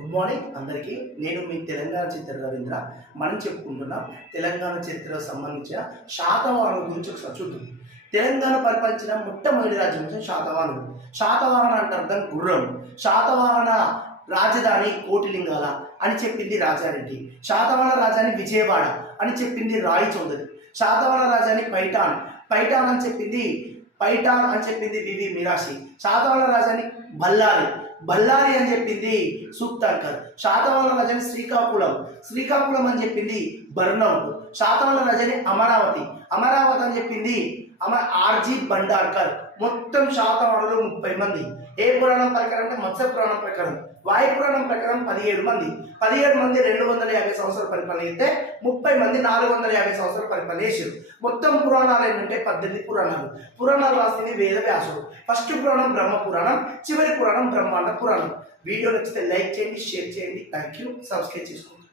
Good morning అందరికీ. నేను మీ తెలంగాణ చరిత్ర రవీంద్ర. మనం చెప్పుకుంటున్నాం తెలంగాణ చరిత్రకు సంబంధించిన శాతవాహనుల గురించి ఒకసారి చూద్దాం. తెలంగాణ పరిపాలించిన మొట్టమొదటి రాజ్యం వచ్చి శాతవాహనులు. శాతవాహన అంటే అర్థం గుర్రం. శాతవాహన రాజధాని కోటిలింగాల అని చెప్పింది రాజారెడ్డి. శాతవాహన రాజధాని విజయవాడ అని చెప్పింది రాయి చౌదరి. శాతవాహన రాజధాని పైఠాన్ అని చెప్పింది వివి మిరాసి. శాతవాహన రాజధాని బళ్ళారి అని చెప్పింది సుల్తాన్కర్. శాతవాహన రాజధాని శ్రీకాకుళం అని చెప్పింది బర్నౌట్. శాతవాహన రాజధాని అమరావతి అని చెప్పింది ఆర్జీ బండార్కర్. మొత్తం శాతవాహనులు 30 మంది. ఏ పురాణం ప్రకారం అంటే మత్స్య పురాణం ప్రకారం. వాయు పురాణం ప్రకారం 17 మంది. 17 మంది 250 సంవత్సరాలు పరిపాలన అయితే 30 మంది 450 సంవత్సరాలు పరిపాలన చేశారు. మొత్తం పురాణాలు ఏంటంటే 18 పురాణాలు రాసింది వేదవ్యాసుడు. ఫస్ట్ పురాణం బ్రహ్మ పురాణం, చివరి పురాణం బ్రహ్మాండ పురాణం. వీడియో నచ్చితే లైక్ చేయండి, షేర్ చేయండి. Thank you. సబ్స్క్రైబ్ చేసుకోండి.